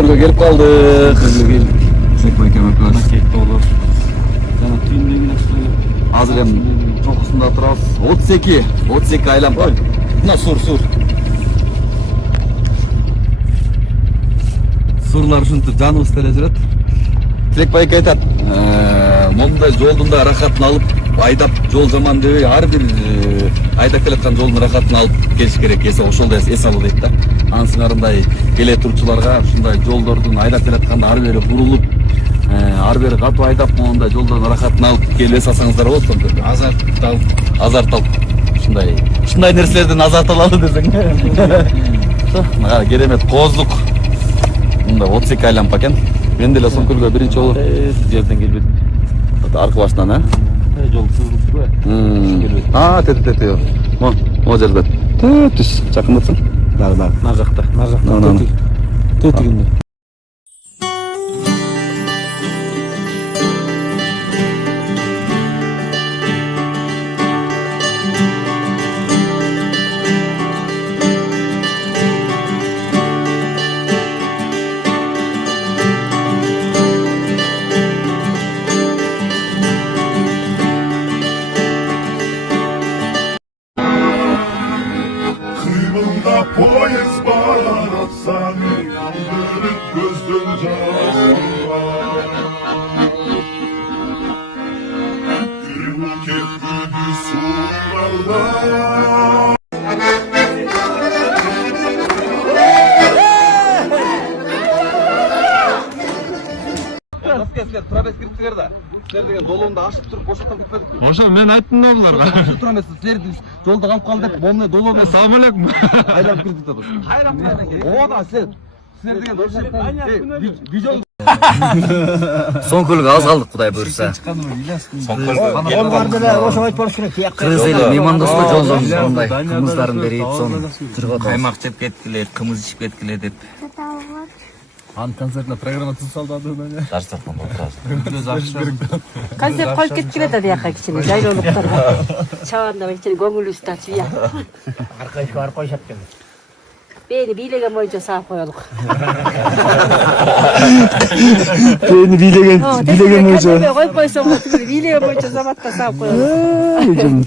Sonkölgө kelip kaldık. Sekbay kömөкөбүз. Кетти болор. Жана түйүндөгүн Азыр эми чокусунда турабыз. 32 айлампа. Мына сур. Сурлар ушинтип жаныбыз деле жүрөт. Тилекбай айтат, мондай жолдун да рахатын алып, айдап жол жаман дебей, ар бир айдап келаткан жолдун рахатын алып келиш керек. Ошол да эс алуу дейт да. Анын сыңарындай келе турчуларга ушундай жолдордун айдап келатканда ар бери бурулуп, ар бери катуу айдап мондай жолдордун рахатын алып келип эс алсаңыздар болот. Азарт алып. Ушундай нерселерден азарт алалы десең. Мына керемет кооздук. Мында 32 айлампа экен. Мен деле Сомкөлгө биринчи жолу жерден келбедим. Аркы башынан, жол сызылыппы. Тете. Могу жерден. Түз, жакындатсың. Нар жакта. Тетигинде. Poyez bağlatsan kaldırıp gözden canına Bir buket gülü sularda Sizler turabes kiripsizler da. Sizler деген долуунда ашып туруп бошоктон кетпедик. Ошо мен айттым да буларга. Турабес силер жолдо калып калды деп, момуна долуунда Салам алейкум. айлап кирдик да. Кайрам. Оода силер деген видео Соnkölгө аз калдык, Кудай буйрса. Ошо айтып болуш керек. Кыргыз эли меймандостук жолдон мындай кымыздарын берип, сону жыргап Каймак жеп кеткиле, кымыз ичип кеткиле деп. Анын концертине программа тусалды да. Дарстартан болот. Концерт коюп кеткиле да дияка кичине жайлоолуктарга. Чабанда кичине көңүлүбүз тачып аркайышка барып коюшат экен. Бени бийлеген боюнча саап коелук. Бени бийлеген боюнча. Коюп койсоң, бийлеген боюнча заматта саап коелук.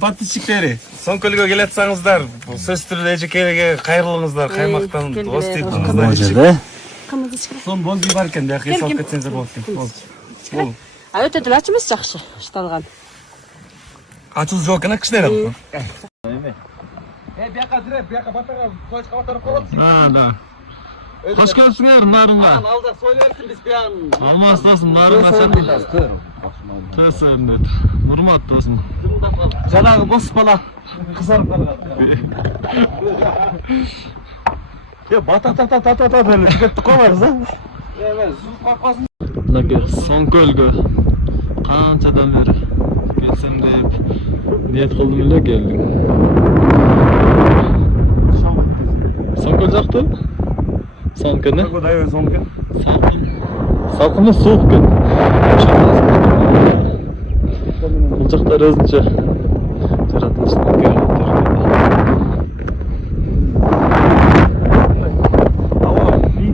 Подписчиктери, Сомкөлгө келатсаңыздар, сөз түрүндө эжекеге кайрылыңыздар, каймактан дос дейтиңиздар. Сон бонги бар экен, бияка эс алып кетсеңиздер болот экен. Өтө деле ач эмес, жакшы ышталган. Ачуусу жок экен, кичинераак. Бияка батага соечка батырып коелук. Да. Кош келипсиңер нарынга. Алда сойлой берсин биз биян. Алмаз досум нарынга сен. Тесем дейт. Урмат досум. Жанагы бос бала кызарып калган. Бата деле кетти койбайбыз, мен сузуп какпасын. Мынакей Соnkölгө канчадан бери келсем деп ниет кылдым эле келдим. Соnköl жакты? Салкын, э? Кудай Соnkön. Салкын да суук экен. Бул жактар өзүнчө жаратылыштын кереметтери.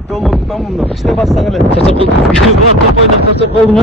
Долуктан мында кичине бассаң эле. Чачап калдым. Топ ойнап чачап калдым,